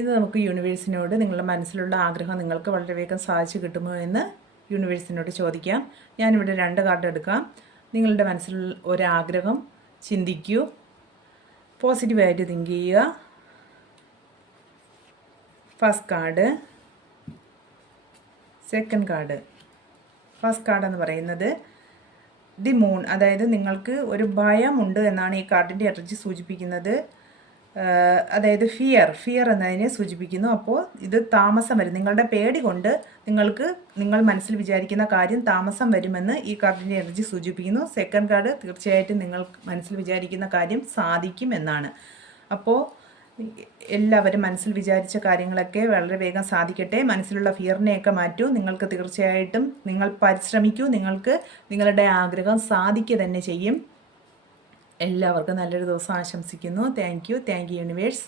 ഇത് നമുക്ക് യൂണിവേഴ്സിനോട് നിങ്ങളുടെ മനസ്സിലുള്ള ആഗ്രഹം നിങ്ങൾക്ക് വളരെ വേഗം സാധിച്ചു കിട്ടുമോ എന്ന് യൂണിവേഴ്സിനോട് ചോദിക്കാം. ഞാനിവിടെ 2 കാർഡ് എടുക്കാം. നിങ്ങളുടെ മനസ്സിൽ ഒരാഗ്രഹം ചിന്തിക്കൂ, പോസിറ്റീവായിട്ട് തിങ്ക് ചെയ്യുക. First card, second card. First card എന്ന് പറയുന്നത് ദി മൂൺ, അതായത് നിങ്ങൾക്ക് ഒരു ഭയമുണ്ട് എന്നാണ് ഈ കാർഡിൻ്റെ എനർജി സൂചിപ്പിക്കുന്നത്. അതായത് ഫിയർ എന്നതിനെ സൂചിപ്പിക്കുന്നു. അപ്പോൾ ഇത് താമസം വരും, നിങ്ങളുടെ പേടി കൊണ്ട് നിങ്ങൾ മനസ്സിൽ വിചാരിക്കുന്ന കാര്യം താമസം വരുമെന്ന് ഈ കാർഡിൻ്റെ എനർജി സൂചിപ്പിക്കുന്നു. സെക്കൻഡ് കാർഡ് തീർച്ചയായിട്ടും നിങ്ങൾ മനസ്സിൽ വിചാരിക്കുന്ന കാര്യം സാധിക്കും എന്നാണ്. അപ്പോൾ എല്ലാവരും മനസ്സിൽ വിചാരിച്ച കാര്യങ്ങളൊക്കെ വളരെ വേഗം സാധിക്കട്ടെ. മനസ്സിലുള്ള ഫിയറിനെയൊക്കെ മാറ്റൂ. നിങ്ങൾക്ക് തീർച്ചയായിട്ടും നിങ്ങൾ പരിശ്രമിക്കൂ, നിങ്ങൾക്ക് നിങ്ങളുടെ ആഗ്രഹം സാധിക്കുക തന്നെ ചെയ്യും. എല്ലാവർക്കും നല്ലൊരു ദിവസം ആശംസിക്കുന്നു. Thank you universe.